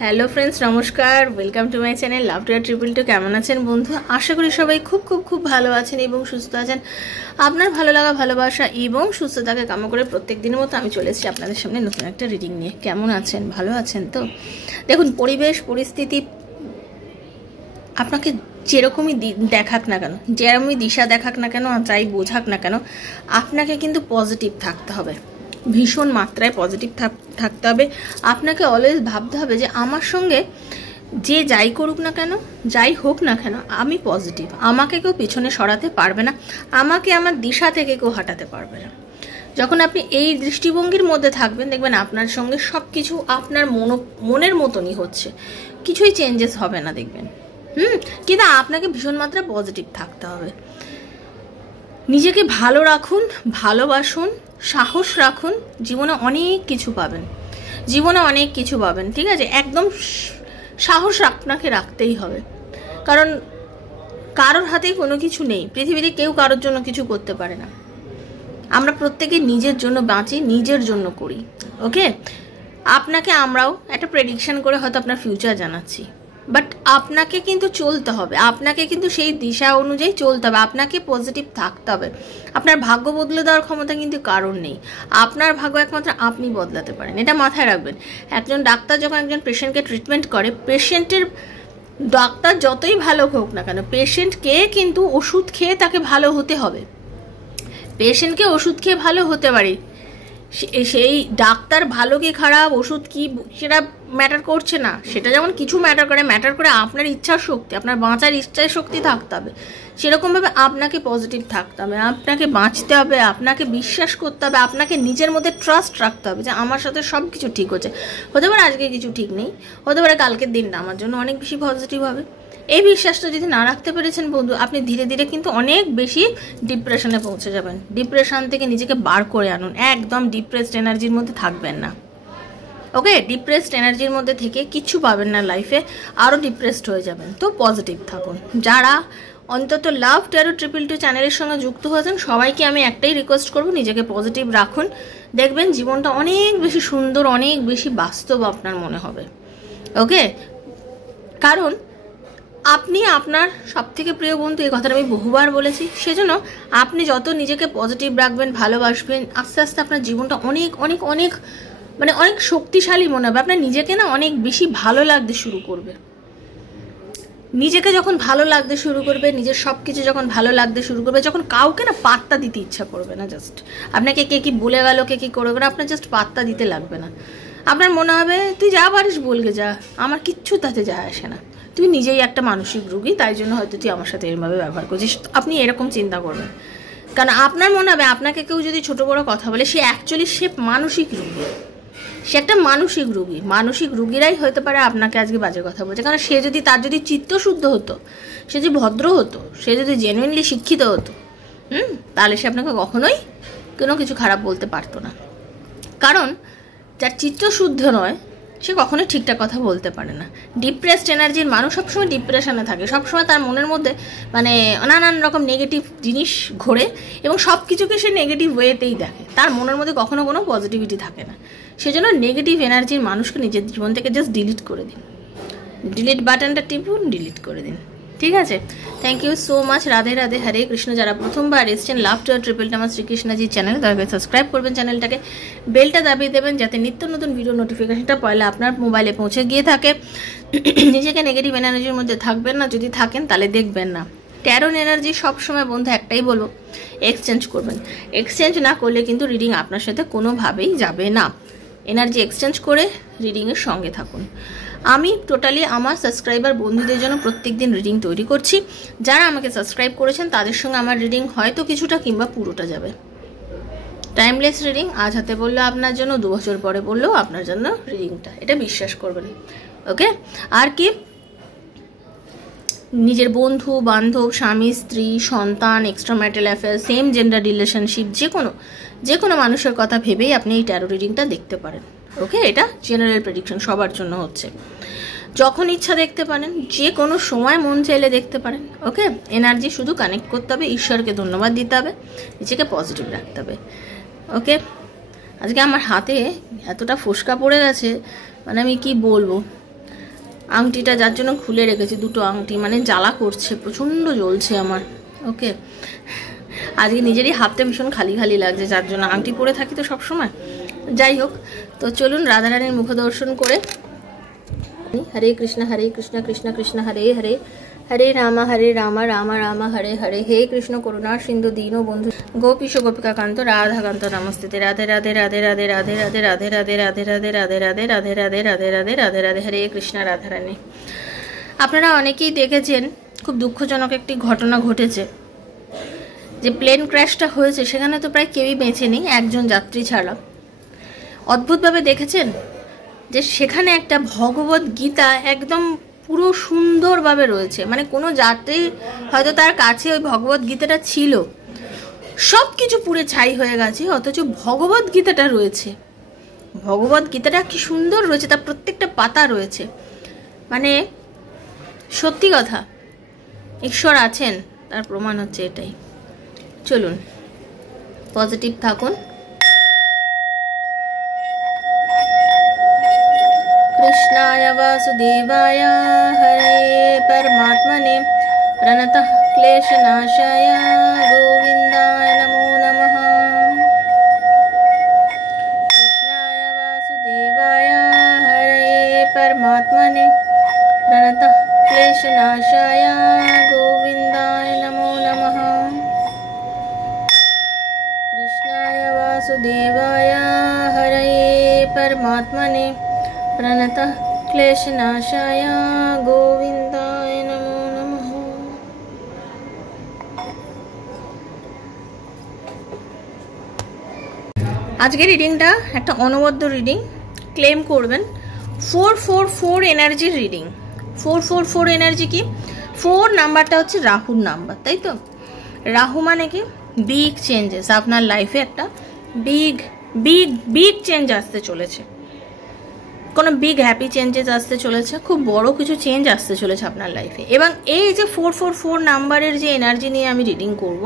Hello friends, নমস্কার। Welcome to my channel love to triple two. কেমন আছেন বন্ধু? আশা করি সবাই খুব খুব খুব ভালো আছেন এবং সুস্থ আছেন। আপনার ভালো লাগা, ভালোবাসা এবং সুস্থতাকে কামনা করে প্রত্যেক দিনের মতো আমি চলে এসেছি আপনাদের সামনে নতুন একটা রিডিং নিয়ে। কেমন আছেন? ভালো আছেন তো? দেখুন, পরিবেশ পরিস্থিতি আপনাকে যেরকমই দেখাক না কেন, যেরকমই দিশা দেখাক না কেন, যাই বোঝাক না কেন, আপনাকে কিন্তু পজিটিভ থাকতে হবে, ভীষণ মাত্রায় পজিটিভ থাকতে হবে। আপনাকে অলওয়েজ ভাবতে হবে যে আমার সঙ্গে যে যাই করুক না কেন, যাই হোক না কেন, আমি পজিটিভ। আমাকে কেউ পিছনে সরাতে পারবে না, আমাকে আমার দিশা থেকে কেউ হাঁটাতে পারবে না। যখন আপনি এই দৃষ্টিভঙ্গির মধ্যে থাকবেন, দেখবেন আপনার সঙ্গে সব কিছু আপনার মনের মতনই হচ্ছে, কিছুই চেঞ্জেস হবে না দেখবেন। কিন্তু আপনাকে ভীষণ মাত্রায় পজিটিভ থাকতে হবে। নিজেকে ভালো রাখুন, ভালোবাসুন, সাহস রাখুন। জীবনে অনেক কিছু পাবেন, জীবনে অনেক কিছু পাবেন, ঠিক আছে? একদম সাহস আপনাকে রাখতেই হবে, কারণ কারোর হাতেই কোনো কিছু নেই। পৃথিবীতে কেউ কারোর জন্য কিছু করতে পারে না। আমরা প্রত্যেকে নিজের জন্য বাঁচি, নিজের জন্য করি। ওকে, আপনাকে আমরাও একটা প্রেডিকশন করে হয়তো আপনার ফিউচার জানাচ্ছি, বাট আপনাকে কিন্তু চলতে হবে, আপনাকে কিন্তু সেই দিশা অনুযায়ী চলতে হবে, আপনাকে পজিটিভ থাকতে হবে। আপনার ভাগ্য বদলে দেওয়ার ক্ষমতা কিন্তু কারণ নেই। আপনার ভাগ্য একমাত্র আপনি বদলাতে পারেন, এটা মাথায় রাখবেন। একজন ডাক্তার যখন একজন পেশেন্টকে ট্রিটমেন্ট করে, পেশেন্টের ডাক্তার যতই ভালো হোক না কেন, পেশেন্টকে কিন্তু ওষুধ খেয়ে তাকে ভালো হতে হবে। পেশেন্টকে ওষুধ খেয়ে ভালো হতে পারে, সেই ডাক্তার ভালো কি খারাপ, ওষুধ কি, সেটা ম্যাটার করছে না। সেটা যেমন কিছু ম্যাটার করে আপনার ইচ্ছার শক্তি, আপনার বাঁচার ইচ্ছার শক্তি থাকতে হবে। সেরকমভাবে আপনাকে পজিটিভ থাকতে হবে, আপনাকে বাঁচতে হবে, আপনাকে বিশ্বাস করতে হবে, আপনাকে নিজের মধ্যে ট্রাস্ট রাখতে হবে যে আমার সাথে সব কিছু ঠিক হচ্ছে। হতে পারে আজকে কিছু ঠিক নেই, হতে পারে কালকের দিনটা আমার জন্য অনেক বেশি পজিটিভ হবে। এই বিশ্বাসটা যদি না রাখতে পেরেছেন বন্ধু, আপনি ধীরে ধীরে কিন্তু অনেক বেশি ডিপ্রেশনে পৌঁছে যাবেন। ডিপ্রেশন থেকে নিজেকে বার করে আনুন, একদম ডিপ্রেসড এনার্জির মধ্যে থাকবেন না। ওকে, ডিপ্রেসড এনার্জির মধ্যে থেকে কিচ্ছু পাবেন না লাইফে, আরও ডিপ্রেসড হয়ে যাবেন। তো পজিটিভ থাকুন। যারা অন্তত লাভ ট্যারো ট্রিপল টু চ্যানেলের সঙ্গে যুক্ত হয়েছেন, সবাইকে আমি একটাই রিকোয়েস্ট করবো, নিজেকে পজিটিভ রাখুন। দেখবেন জীবনটা অনেক বেশি সুন্দর, অনেক বেশি বাস্তব আপনার মনে হবে। ওকে, কারণ আপনি আপনার সব থেকে প্রিয় বন্ধু, এই কথাটা আমি বহুবার বলেছি। সেজন্য আপনি যত নিজেকে পজিটিভ রাখবেন, ভালোবাসবেন, আস্তে আস্তে আপনার জীবনটা অনেক অনেক অনেক মানে অনেক শক্তিশালী মনে হবে। আপনার নিজেকে না অনেক বেশি ভালো লাগতে শুরু করবে। নিজেকে যখন ভালো লাগতে শুরু করবে, নিজের সব কিছু যখন ভালো লাগতে শুরু করবে, যখন কাউকে না পাত্তা দিতে ইচ্ছা করবে না। জাস্ট আপনাকে কে কি বলে গেল, কে কি করে গেল, আপনার জাস্ট পাত্তা দিতে লাগবে না। আপনার মনে হবে তুই যা পারিস বলগে যা, আমার কিচ্ছু তাতে যায় আসে না, তুই নিজেই একটা মানসিক রোগী, তাই জন্য হয়তো তুই আমার সাথে এরকমভাবে ব্যবহার করছিস। আপনি এরকম চিন্তা করবেন, কারণ আপনার মনে হবে আপনাকে কেউ যদি ছোট বড় কথা বলে, সে অ্যাকচুয়ালি সে মানসিক রোগী, সে একটা মানসিক রোগী। মানসিক রোগীরাই হতে পারে আপনাকে আজকে বাজে কথা বলছে, কারণ সে যদি তার যদি চিত্তশুদ্ধ হতো, সে যদি ভদ্র হতো, সে যদি জেনুইনলি শিক্ষিত হতো, তাহলে সে আপনাকে কখনোই কোনো কিছু খারাপ বলতে পারতো না। কারণ যার চিত্তশুদ্ধ নয়, সে কখনোই ঠিকঠাক কথা বলতে পারে না। ডিপ্রেসড এনার্জির মানুষ সবসময় ডিপ্রেশনে থাকে, সবসময় তার মনের মধ্যে মানে নানান রকম নেগেটিভ জিনিস ঘোরে এবং সব কিছুকে সে নেগেটিভ ওয়েতেই দেখে। তার মনের মধ্যে কখনো কোনো পজিটিভিটি থাকে না। সেজন্য নেগেটিভ এনার্জির মানুষকে নিজের জীবন থেকে জাস্ট ডিলিট করে দিন, ডিলিট বাটনটা টিপুন, ডিলিট করে দিন, ঠিক আছে? Thank you so much. Radhe Radhe, Hare Krishna. যারা প্রথমবার এসছেন লাভ টু ট্রিপল টু শ্রীকৃষ্ণজির চ্যানেল, দয়া করে সাবস্ক্রাইব করবেন চ্যানেলটাকে, বেলটা দাবিয়ে দেবেন যাতে নিত্য নতুন ভিডিও নোটিফিকেশনটা পয়লা আপনার মোবাইলে পৌঁছে গিয়ে থাকে। নিজেকে নেগেটিভ এনার্জির মধ্যে থাকবেন না, যদি থাকেন তাহলে দেখবেন না। ট্যারো এনার্জি সবসময় বন্ধু একটাই বলবো, এক্সচেঞ্জ করবেন। এক্সচেঞ্জ না করলে কিন্তু রিডিং আপনার সাথে কোনোভাবেই যাবে না। এনার্জি এক্সচেঞ্জ করে রিডিংয়ের সঙ্গে থাকুন। আমি টোটালি আমার সাবস্ক্রাইবার বন্ধুদের জন্য প্রত্যেক দিন রিডিং তৈরি করছি। যারা আমাকে সাবস্ক্রাইব করেছেন তাদের সঙ্গে আমার রিডিং হয়তো কিছুটা কিংবা পুরোটা যাবে। টাইমলেস রিডিং, আজ হাতে বললো আপনার জন্য, 2 বছর পরে বললেও আপনার জন্য রিডিংটা, এটা বিশ্বাস করবেন। ওকে, আর কি, নিজের বন্ধু বান্ধব, স্বামী স্ত্রী, সন্তান, extra marital affair, same gender relationship, যে কোনো মানুষের কথা ভেবেই আপনি এই ট্যারো রিডিংটা দেখতে পারেন। ওকে, এটা জেনারেল প্রেডিকশন, সবার জন্য হচ্ছে। যখন ইচ্ছা দেখতে পারেন, যে কোনো সময় মন চাইলে দেখতে পারেন। ওকে, এনার্জি শুধু কানেক্ট করতে হবে, ঈশ্বরকে ধন্যবাদ দিতে হবে, নিজেকে পজিটিভ রাখতে হবে। ওকে, আজকে আমার হাতে এতটা ফোসকা পড়ে গেছে, মানে আমি কি বলবো, আংটিটা যার জন্য খুলে রেখেছি, দুটো আংটি, মানে জ্বালা করছে, প্রচণ্ড জ্বলছে আমার। ওকে, আজকে নিজেরই হাতটা ভীষণ খালি খালি লাগছে, যার জন্য আংটি পরে থাকি তো সবসময়। যাই হোক, তো চলুন রাধারানীর মুখ দর্শন করে। হরে কৃষ্ণ কৃষ্ণ কৃষ্ণ হরে হরে, হরে রাম রাম রাম হরে হরে। হে কৃষ্ণ করুণা সিন্ধু দীন বন্ধু গোপীশ গোপিকা কান্ত রাধাকান্ত নমস্তে। রাধে রাধে রাধে রাধে রাধে রাধে রাধে রাধে রাধে রাধে রাধে রাধে রাধে রাধে রাধে রাধে রাধে রাধে। হরে কৃষ্ণ রাধারানী। আপনারা অনেকেই দেখেছেন খুব দুঃখজনক একটি ঘটনা ঘটেছে, যে প্লেন ক্র্যাশটা হয়েছে সেখানে তো প্রায় কেউই বেঁচে নেই, একজন যাত্রী ছাড়া। অদ্ভুতভাবে দেখেছেন যে সেখানে একটা ভগবত গীতা একদম পুরো সুন্দরভাবে রয়েছে, মানে কোনো যাত্রী হয়তো তার কাছে ওই ভগবত গীতাটা ছিল, সব কিছু পুড়ে ছাই হয়ে গেছে, অথচ ভগবত গীতাটা রয়েছে। ভগবত গীতাটা কি সুন্দর রয়েছে, তার প্রত্যেকটা পাতা রয়েছে। মানে সত্যি কথা, ঈশ্বর আছেন তার প্রমাণ হচ্ছে এটাই। চলুন পজিটিভ থাকুন। कृष्णाय वासुदेवाय हरे परमात्मने प्रणतः क्लेशनाशाय गोविन्दाय नमो नमः। कृष्णाय वासुदेवाय हरे परमात्मने प्रणतः क्लेशनाशाय गोविन्दाय नमो नमः। कृष्णाय वासुदेवाय हरे परमात्मने प्रणतः क्लेशनाशाय गोविन्दाय नमो नमः। আজকের রিডিংটা একটা অনবদ্য রিডিং, ক্লেম করবেন। 444 এনার্জির রিডিং। 444 এনার্জি কি? 4 নাম্বারটা হচ্ছে রাহুর নাম্বার, তাই তো? রাহু মানে কি? Big changes. আপনার লাইফে একটা বিগ বিগ বিগ চেঞ্জ আসতে চলেছে, কোনো বিগ হ্যাপি চেঞ্জেস আসতে চলেছে, খুব বড় কিছু চেঞ্জ আসতে চলেছে আপনার লাইফে। এবং এই যে 444 নাম্বারের যে এনার্জি নিয়ে আমি রিডিং করব,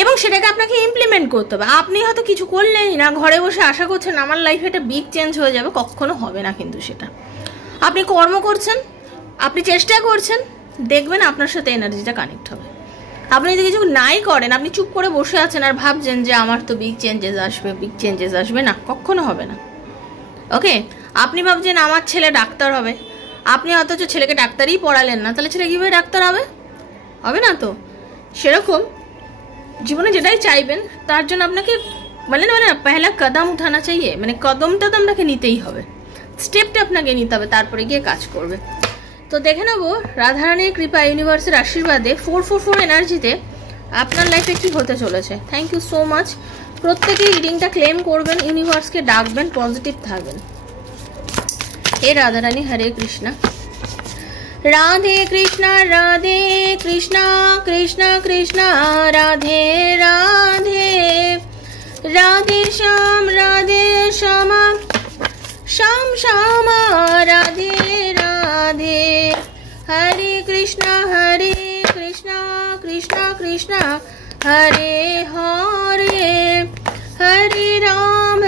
এবং সেটাকে আপনাকে ইমপ্লিমেন্ট করতে হবে। আপনি হয়তো কিছু করলেনই না, ঘরে বসে আশা করছেন আমার লাইফে একটা বিগ চেঞ্জ হয়ে যাবে, কখনো হবে না। কিন্তু সেটা আপনি কর্ম করছেন, আপনি চেষ্টা করছেন, দেখবেন আপনার সাথে এনার্জিটা কানেক্ট হবে। আপনি যদি কিছু নাই করেন, আপনি চুপ করে বসে আছেন আর ভাবছেন যে আমার তো বিগ চেঞ্জেস আসবে, বিগ চেঞ্জেস আসবে, না, কখনো হবে না। ওকে, আপনি ভাবছেন আমার ছেলে ডাক্তার হবে, আপনি অথচ ছেলেকে ডাক্তারই পড়ালেন না, তাহলে ছেলে কীভাবে ডাক্তার হবে? হবে না তো। সেরকম জীবনে যেটাই চাইবেন তার জন্য আপনাকে মানে পহেলা কদম উঠানা চাইয়ে, মানে কদমটা তো আপনাকে নিতেই হবে, স্টেপটা আপনাকে নিতে হবে, তারপরে গিয়ে কাজ করবে। তো দেখে নেবো রাধারানীর কৃপা, ইউনিভার্সের আশীর্বাদে 444 এনার্জিতে আপনার লাইফে কি হতে চলেছে। Thank you so much. প্রত্যেকেই রিডিংটা ক্লেম করবেন, ইউনিভার্সকে ডাকবেন, পজিটিভ থাকবেন। হে রাধারানী, হরে কৃষ্ণ। রাধে কৃষ্ণ রাধে কৃষ্ণ কৃষ্ণ কৃষ্ণ রাধে রাধে, রাধে শ্যাম শ্যাম শ্যাম রাধে রাধে, হরে কৃষ্ণ কৃষ্ণ কৃষ্ণ হরে হরে, হরে রাম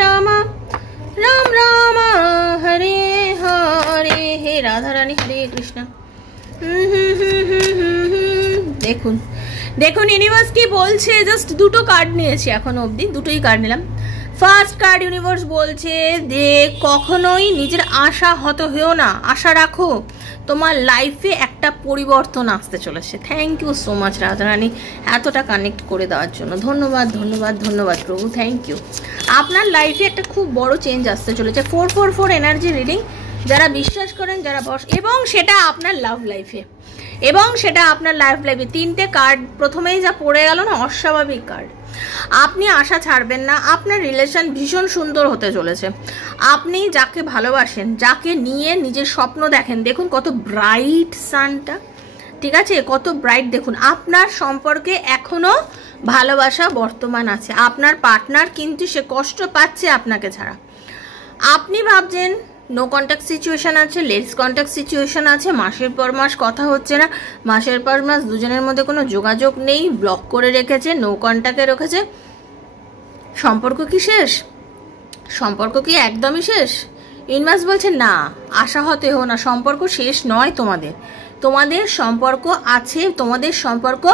রাম রাম হরে হরে। হে রাধারানী, হরে কৃষ্ণ। দেখুন দেখুন ইউনিভার্স কি বলছে। জাস্ট দুটো কার্ড নিয়েছি এখনো অবধি, দুটোই কার্ড নিলাম। ফার্স্ট কার্ড ইউনিভার্স বলছে যে কখনোই নিজের আশা হত হয়েও না, আশা রাখো, তোমার লাইফে একটা পরিবর্তন আসতে চলেছে। Thank you so much Radharani, এতটা কানেক্ট করে দেওয়ার জন্য ধন্যবাদ ধন্যবাদ ধন্যবাদ প্রভু, থ্যাংক ইউ। আপনার লাইফে একটা খুব বড় চেঞ্জ আসতে চলেছে। 444 এনার্জি রিডিং, যারা বিশ্বাস করেন, যারা এবং সেটা আপনার লাভ লাইফে, এবং সেটা আপনার লাইফ লাইফে। 3টে কার্ড প্রথমেই যা পড়ে গেল না, অস্বাভাবিক কার্ড। আপনি আশা ছাড়বেন না, আপনার রিলেশন ভীষণ সুন্দর হতে চলেছে। আপনি যাকে ভালোবাসেন, যাকে নিয়ে নিজের স্বপ্ন দেখেন, দেখুন কত ব্রাইট সানটা, ঠিক আছে, কত ব্রাইট। দেখুন আপনার সম্পর্কে এখনো ভালোবাসা বর্তমান আছে। আপনার পার্টনার কিন্তু সে কষ্ট পাচ্ছে আপনাকে ছাড়া। আপনি ভাবছেন নো কন্ট্যাক্ট সিচুয়েশন আছে, লেস কন্ট্যাক্ট সিচুয়েশন আছে, মাসের পর মাস কথা হচ্ছে না, মাসের পর মাস দুজনের মধ্যে কোনো যোগাযোগ নেই, ব্লক করে রেখেছে, নো কন্ট্যাক্টে রেখেছে। সম্পর্ক কি শেষ? সম্পর্ক কি একদমই শেষ? ইউনিভার্স বলছে না, আশাহত হও না, সম্পর্ক শেষ নয়। তোমাদের সম্পর্ক আছে, তোমাদের সম্পর্ক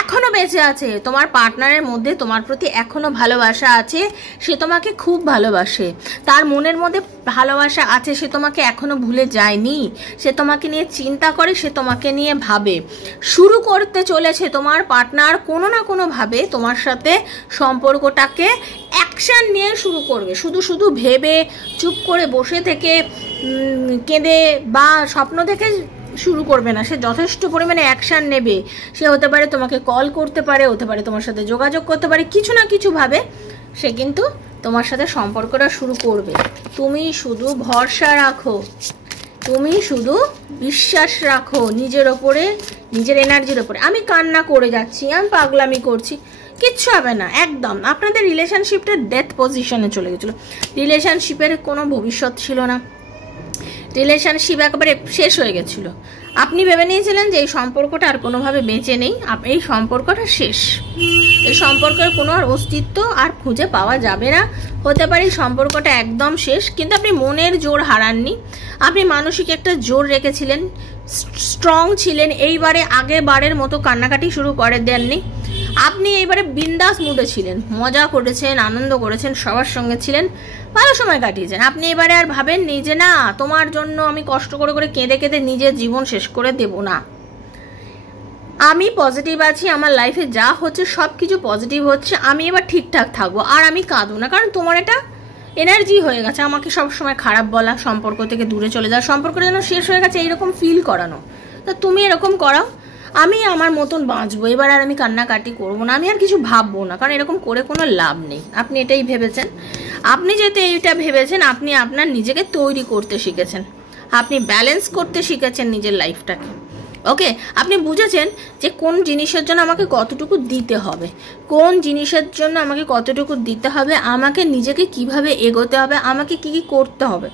এখনো বেঁচে আছে। তোমার পার্টনারের মধ্যে তোমার প্রতি এখনো ভালোবাসা আছে, সে তোমাকে খুব ভালোবাসে, তার মনের মধ্যে ভালোবাসা আছে, সে তোমাকে এখনো ভুলে যায়নি, সে তোমাকে নিয়ে চিন্তা করে, সে তোমাকে নিয়ে ভাবে। শুরু করতে চলেছে তোমার পার্টনার কোনো না কোনোভাবে তোমার সাথে সম্পর্কটাকে অ্যাকশন নিয়ে শুরু করবে। শুধু ভেবে চুপ করে বসে থেকে কেঁদে বা স্বপ্ন দেখে শুরু করবে না, সে যথেষ্ট পরিমাণে অ্যাকশান নেবে। সে হতে পারে তোমাকে কল করতে পারে, হতে পারে তোমার সাথে যোগাযোগ করতে পারে, কিছু না কিছু ভাবে সে কিন্তু তোমার সাথে সম্পর্কটা শুরু করবে। তুমি শুধু ভরসা রাখো, তুমি শুধু বিশ্বাস রাখো নিজের ওপরে, নিজের এনার্জির ওপরে। আমি কান্না করে যাচ্ছি, আমি পাগলামি করছি, কিচ্ছু হবে না একদম। আপনাদের রিলেশনশিপটা ডেথ পজিশনে চলে গেছিলো, রিলেশনশিপের কোনো ভবিষ্যৎ ছিল না, রিলেশনশিপ একেবারে শেষ হয়ে গেছিল। আপনি ভেবে নিয়েছিলেন যে এই সম্পর্কটা আর কোনোভাবে বেঁচে নেই, এই সম্পর্কটা শেষ, এই সম্পর্কের কোনো আর অস্তিত্ব আর খুঁজে পাওয়া যাবে না। হতে পারে সম্পর্কটা একদম শেষ, কিন্তু আপনি মনের জোর হারাননি, আপনি মানসিক একটা জোর রেখেছিলেন, স্ট্রং ছিলেন। এইবারে আগেবারের মতো কান্নাকাটি শুরু করে দেননি, আপনি এইবারে বিন্দাস মুডে ছিলেন, মজা করেছেন, আনন্দ করেছেন, সবার সঙ্গে ছিলেন, ভালো সময় কাটিয়েছেন। আপনি এবারে আর ভাবেননি যে না, তোমার জন্য আমি কষ্ট করে করে কেঁদে কেঁদে নিজের জীবন শেষ করে দেব না। আমি পজিটিভ আছি, আমার লাইফে যা হচ্ছে সব কিছু পজিটিভ হচ্ছে, আমি এবার ঠিকঠাক থাকবো, আর আমি কাঁদবো না। কারণ তোমার এটা এনার্জি হয়ে গেছে আমাকে সবসময় খারাপ বলা, সম্পর্ক থেকে দূরে চলে যাওয়া, সম্পর্কটা যেন শেষ হয়ে গেছে এইরকম ফিল করানো। তো তুমি এরকম করাও, আমি আমার মতন বাঁচবো, এবার আর আমি কান্নাকাটি করবো না, আমি আর কিছু ভাববো না, কারণ এরকম করে কোনো লাভ নেই। আপনি এটাই ভেবেছেন, আপনি যেহেতু এইটা ভেবেছেন, আপনি আপনার নিজেকে তৈরি করতে শিখেছেন, আপনি ব্যালেন্স করতে শিখেছেন নিজের লাইফটাকে। ওকে, আপনি বুঝেছেন যে কোন জিনিসের জন্য আমাকে কতটুকু দিতে হবে, কোন জিনিসের জন্য আমাকে কতটুকু দিতে হবে, আমাকে নিজেকে কিভাবে এগোতে হবে, আমাকে কি কি করতে হবে,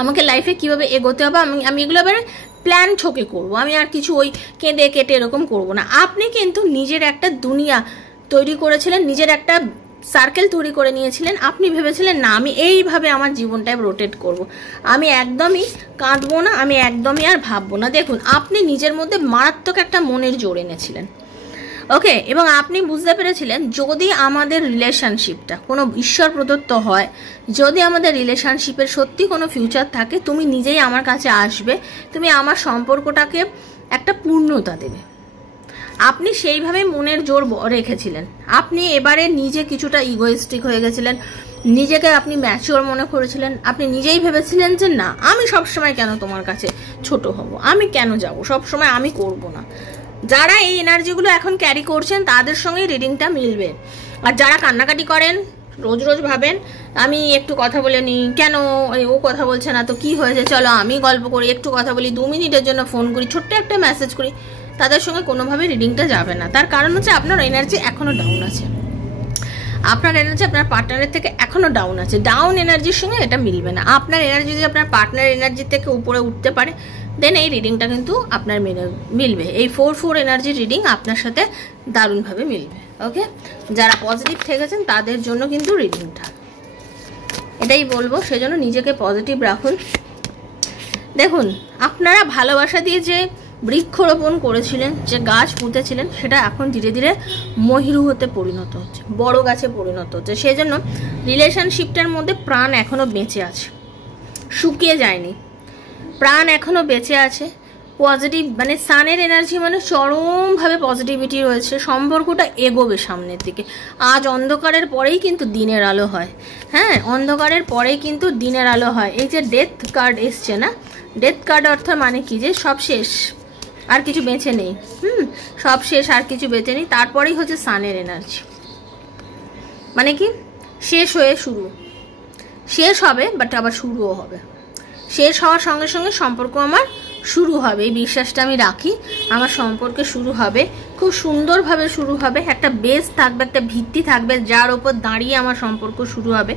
আমাকে লাইফে কিভাবে এগোতে হবে, আমি এগুলো এবারে প্ল্যান ছকে করবো। আমি আর কিছু ওই কেঁদে কেটে এরকম করবো না। আপনি কিন্তু নিজের একটা দুনিয়া তৈরি করেছিলেন, নিজের একটা সার্কেল তৈরি করে নিয়েছিলেন। আপনি ভেবেছিলেন না, আমি এইভাবে আমার জীবনটায় রোটেট করব, আমি একদমই কাঁদবো না, আমি একদমই আর ভাববো না। দেখুন, আপনি নিজের মধ্যে মারাত্মক একটা মনের জোর এনেছিলেন। ওকে, এবং আপনি বুঝতে পেরেছিলেন যদি আমাদের রিলেশনশিপটা কোনো ঈশ্বর প্রদত্ত হয়, যদি আমাদের রিলেশনশিপের সত্যি কোনো ফিউচার থাকে, তুমি নিজেই আমার কাছে আসবে, তুমি আমার সম্পর্কটাকে একটা পূর্ণতা দেবে। আপনি সেইভাবে মনের জোর রেখেছিলেন। আপনি এবারে নিজে কিছুটা ইগোইস্টিক হয়ে গেছিলেন, নিজেকে আপনি ম্যাচিওর মনে করেছিলেন। আপনি নিজেই ভেবেছিলেন যে না, আমি সবসময় কেন তোমার কাছে ছোট হব, আমি কেন যাব, সবসময় আমি করব না। যারা এই এনার্জিগুলো এখন ক্যারি করছেন তাদের সঙ্গে রিডিংটা মিলবে। আর যারা কান্নাকাটি করেন, রোজ রোজ ভাবেন আমি একটু কথা বলে নিই, কেন ও কথা বলছে না, তো কি হয়েছে, চলো আমি গল্প করি, একটু কথা বলি, 2 মিনিটের জন্য ফোন করি, ছোট্ট একটা মেসেজ করি, তাদের সঙ্গে কোনোভাবে রিডিংটা যাবে না। তার কারণ হচ্ছে আপনার এনার্জি এখনও ডাউন আছে, আপনার এনার্জি আপনার পার্টনারের থেকে এখনও ডাউন আছে। ডাউন এনার্জির সঙ্গে এটা মিলবে না। আপনার এনার্জি যদি আপনার পার্টনার এনার্জি থেকে উপরে উঠতে পারে, দেন এই রিডিংটা কিন্তু আপনার মিলবে। এই 4 এনার্জি রিডিং আপনার সাথে দারুণভাবে মিলবে। ওকে, যারা পজিটিভ থেকেছেন তাদের জন্য কিন্তু রিডিংটা, এটাই বলবো, সেজন্য নিজেকে পজিটিভ রাখুন। দেখুন, আপনারা ভালোবাসা দিয়ে যে বৃক্ষরোপণ করেছিলেন, যে গাছ পুঁতেছিলেন, সেটা এখন ধীরে ধীরে মহিরু হতে পরিণত হচ্ছে, বড় গাছে পরিণত হচ্ছে। সেই জন্য রিলেশনশিপটার মধ্যে প্রাণ এখনও বেঁচে আছে, শুকিয়ে যায়নি, প্রাণ এখনও বেঁচে আছে। পজিটিভ মানে সানের এনার্জি মানে চরমভাবে পজিটিভিটি রয়েছে, সম্পর্কটা এগোবে সামনের দিকে। আজ অন্ধকারের পরেই কিন্তু দিনের আলো হয়। হ্যাঁ, অন্ধকারের পরেই কিন্তু দিনের আলো হয়। এই যে ডেথ কার্ড এসছে না, ডেথ কার্ড অর্থ মানে কি, যে সব শেষ, আর কিছু বেঁচে নেই। সব শেষ, আর কিছু বেঁচে নেই। তারপরেই হচ্ছে সানের এনার্জি, মানে কি শেষ হয়ে শুরু, শেষ হবে বাট আবার শুরুও হবে। শেষ হওয়ার সঙ্গে সঙ্গে সম্পর্ক আমার শুরু হবে, এই বিশ্বাসটা আমি রাখি। আমার সম্পর্কে শুরু হবে, খুব সুন্দরভাবে শুরু হবে, একটা বেস থাকবে, একটা ভিত্তি থাকবে, যার ওপর দাঁড়িয়ে আমার সম্পর্ক শুরু হবে।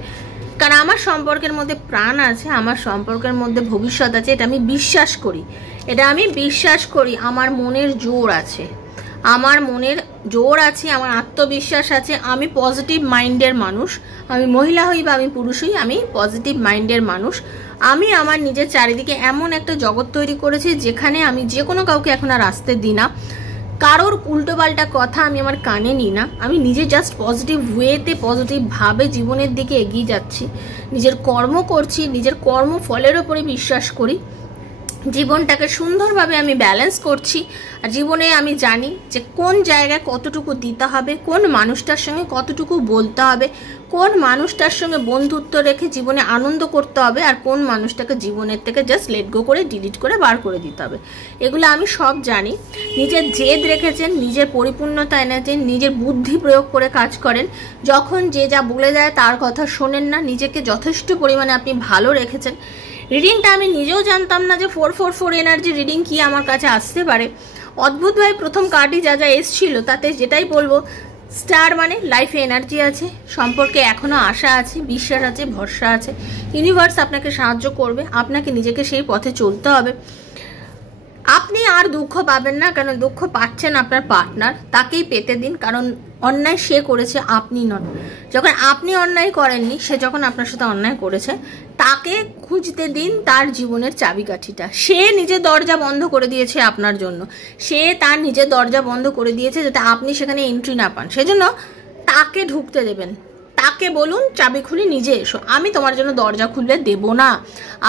কারণ আমার সম্পর্কের মধ্যে প্রাণ আছে, আমার সম্পর্কের মধ্যে ভবিষ্যৎ আছে, এটা আমি বিশ্বাস করি, এটা আমি বিশ্বাস করি। আমার মনের জোর আছে, আমার মনের জোর আছে, আমার আত্মবিশ্বাস আছে, আমি পজিটিভ মাইন্ডের মানুষ। আমি মহিলা হই বা আমি পুরুষ হই, আমি পজিটিভ মাইন্ডের মানুষ। আমি আমার নিজের চারিদিকে এমন একটা জগৎ তৈরি করেছি যেখানে আমি যে কোনো কাউকে এখন আর আসতে দিই না, কারোর উল্টোপাল্টা কথা আমি আমার কানে নিই না। আমি নিজে জাস্ট পজিটিভ ওয়েতে পজিটিভভাবে জীবনের দিকে এগিয়ে যাচ্ছি, নিজের কর্ম করছি, নিজের কর্মফলের ওপরে বিশ্বাস করি, জীবনটাকে সুন্দরভাবে আমি ব্যালেন্স করছি। আর জীবনে আমি জানি যে কোন জায়গায় কতটুকু দিতে হবে, কোন মানুষটার সঙ্গে কতটুকু বলতে হবে, কোন মানুষটার সঙ্গে বন্ধুত্ব রেখে জীবনে আনন্দ করতে হবে, আর কোন মানুষটাকে জীবনের থেকে জাস্ট লেট গো করে ডিলিট করে বার করে দিতে হবে। এগুলো আমি সব জানি। নিজের জেদ রেখেছেন, নিজের পরিপূর্ণতা এনেছেন, নিজের বুদ্ধি প্রয়োগ করে কাজ করেন। যখন যে যা বলে দেয় তার কথা শোনেন না, নিজেকে যথেষ্ট পরিমাণে আপনি ভালো রেখেছেন। রিডিংটা আমি নিজেও জানতাম না যে 444 এনার্জি রিডিং কি আমার কাছে আসতে পারে। অদ্ভুতভাবে প্রথম কার্ডই যা যা এসছিল তাতে যেটাই বলবো, স্টার মানে লাইফে এনার্জি আছে, সম্পর্কে এখনো আশা আছে, বিশ্বাস আছে, ভরসা আছে। ইউনিভার্স আপনাকে সাহায্য করবে, আপনাকে নিজেকে সেই পথে চলতে হবে। আপনি আর দুঃখ পাবেন না, কারণ দুঃখ পাচ্ছেন আপনার পার্টনার, তাকেই পেতে দিন। কারণ অন্যায় সে করেছে, আপনি নন। যখন আপনি অন্যায় করেননি, সে যখন আপনার সাথে অন্যায় করেছে, তাকে খুঁজতে দিন তার জীবনের চাবিকাঠিটা। সে নিজের দরজা বন্ধ করে দিয়েছে আপনার জন্য, সে তার নিজের দরজা বন্ধ করে দিয়েছে যাতে আপনি সেখানে এন্ট্রি না পান। সেজন্য তাকে ঢুকতে দেবেন, তাকে বলুন চাবি খুলে নিজে এসো। আমি তোমার জন্য দরজা খুলে দেব না,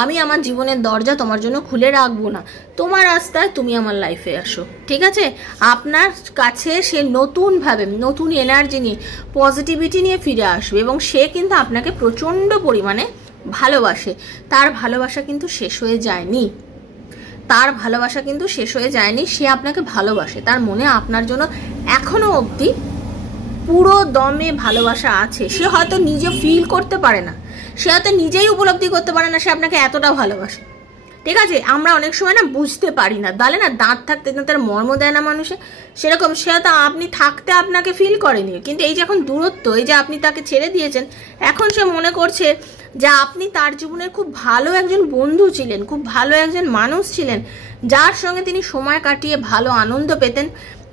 আমি আমার জীবনের দরজা তোমার জন্য খুলে রাখবো না। তোমার রাস্তায় তুমি আমার লাইফে আসো, ঠিক আছে? আপনার কাছে সে নতুনভাবে, নতুন এনার্জি নিয়ে, পজিটিভিটি নিয়ে ফিরে আসবে, এবং সে কিন্তু আপনাকে প্রচণ্ড পরিমাণে ভালোবাসে। তার ভালোবাসা কিন্তু শেষ হয়ে যায়নি, তার ভালোবাসা কিন্তু শেষ হয়ে যায়নি। সে আপনাকে ভালোবাসে, তার মনে আপনার জন্য এখনো অবধি পুরো দমে ভালোবাসা আছে। সে হয়তো নিজে ফিল করতে পারে না, সে হয়তো নিজেই উপলব্ধি করতে পারে না সে আপনাকে এতটা ভালোবাসে, ঠিক আছে? আমরা অনেক সময় না বুঝতে পারি না, তাহলে না দাঁত থাকতে তার মর্ম দেয় না মানুষে, সেরকম সে হয়তো আপনি থাকতে আপনাকে ফিল করেনি, কিন্তু এই যে এখন দূরত্ব, এই যে আপনি তাকে ছেড়ে দিয়েছেন, এখন সে মনে করছে যে আপনি তার জীবনের খুব ভালো একজন বন্ধু ছিলেন, খুব ভালো একজন মানুষ ছিলেন, যার সঙ্গে তিনি সময় কাটিয়ে ভালো আনন্দ পেতেন,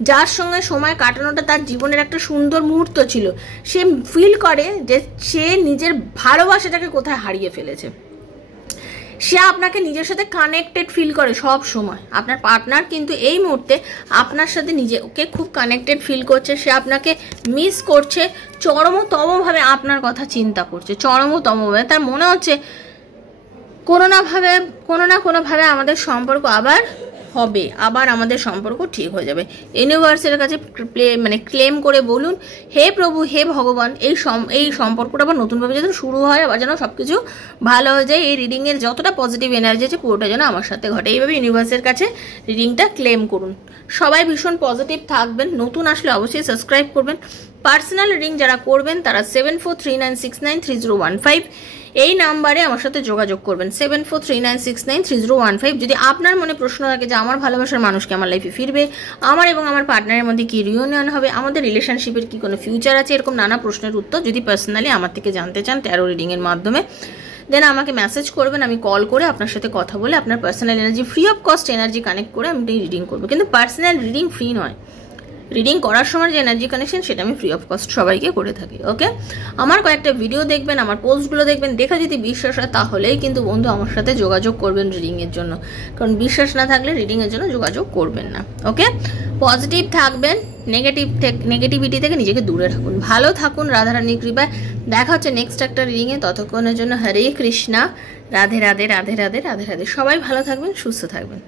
যার সঙ্গে সময় কাটানোটা তার জীবনের একটা সুন্দর মুহূর্ত ছিল। সে ফিল করে যে সে নিজের ভালোবাসাটাকে কোথায় হারিয়ে ফেলেছে। সে আপনাকে নিজের সাথে কানেক্টেড ফিল করে সব সময়। আপনার পার্টনার কিন্তু এই মুহূর্তে আপনার সাথে নিজেকে খুব কানেক্টেড ফিল করছে, সে আপনাকে মিস করছে, চরমতমভাবে আপনার কথা চিন্তা করছে, চরমতমভাবে। তার মনে হচ্ছে কোনো না কোনোভাবে আমাদের সম্পর্ক আবার হবে, আবার আমাদের সম্পর্ক ঠিক হয়ে যাবে। ইউনিভার্সের কাছে ক্লেম করে বলুন, হে প্রভু, হে ভগবান, এই সম্পর্কটা আবার নতুনভাবে যেন শুরু হয়, আবার যেন সব কিছু ভালো হয়ে যায়। এই রিডিংয়ের যতটা পজিটিভ এনার্জি আছে পুরোটা যেন আমার সাথে ঘটে। এইভাবে ইউনিভার্সের কাছে রিডিংটা ক্লেম করুন। সবাই ভীষণ পজিটিভ থাকবেন। নতুন আসলে অবশ্যই সাবস্ক্রাইব করবেন। পার্সোনাল রিডিং যারা করবেন তারা 7439693015 এই নাম্বারে আমার সাথে যোগাযোগ করবেন, 7439693015। যদি আপনার মনে প্রশ্ন থাকে যে আমার ভালোবাসার মানুষকে আমার লাইফে ফিরবে, আমার এবং আমার পার্টনারের মধ্যে কি রিউনিয়ন হবে, আমাদের রিলেশনশিপের কি কোনো ফিউচার আছে, এরকম নানা প্রশ্নের উত্তর যদি পার্সোনালি আমার থেকে জানতে চান ট্যারো রিডিংয়ের মাধ্যমে, দেন আমাকে মেসেজ করবেন। আমি কল করে আপনার সাথে কথা বলে আপনার personal energy, free of cost energy connect করে আমি রিডিং করবো। কিন্তু পার্সোনাল রিডিং ফ্রি নয়, রিডিং করার সময় যে এনার্জি কানেকশন সেটা আমি ফ্রি অফ কস্ট সবাইকে করে থাকি। ওকে, আমার কয়েকটা ভিডিও দেখবেন, আমার পোস্টগুলো দেখবেন, দেখে যদি বিশ্বাস হয় তাহলেই কিন্তু বন্ধু আমার সাথে যোগাযোগ করবেন রিডিংয়ের জন্য, কারণ বিশ্বাস না থাকলে রিডিংয়ের জন্য যোগাযোগ করবেন না। ওকে, পজিটিভ থাকবেন, নেগেটিভিটি থেকে নিজেকে দূরে রাখুন, ভালো থাকুন, রাধারানীর কৃপায়। দেখা হচ্ছে নেক্সট একটা রিডিংয়ে, ততক্ষণের জন্য হরে কৃষ্ণা, রাধে রাধে রাধে রাধে রাধে রাধে। সবাই ভালো থাকবেন, সুস্থ থাকবেন।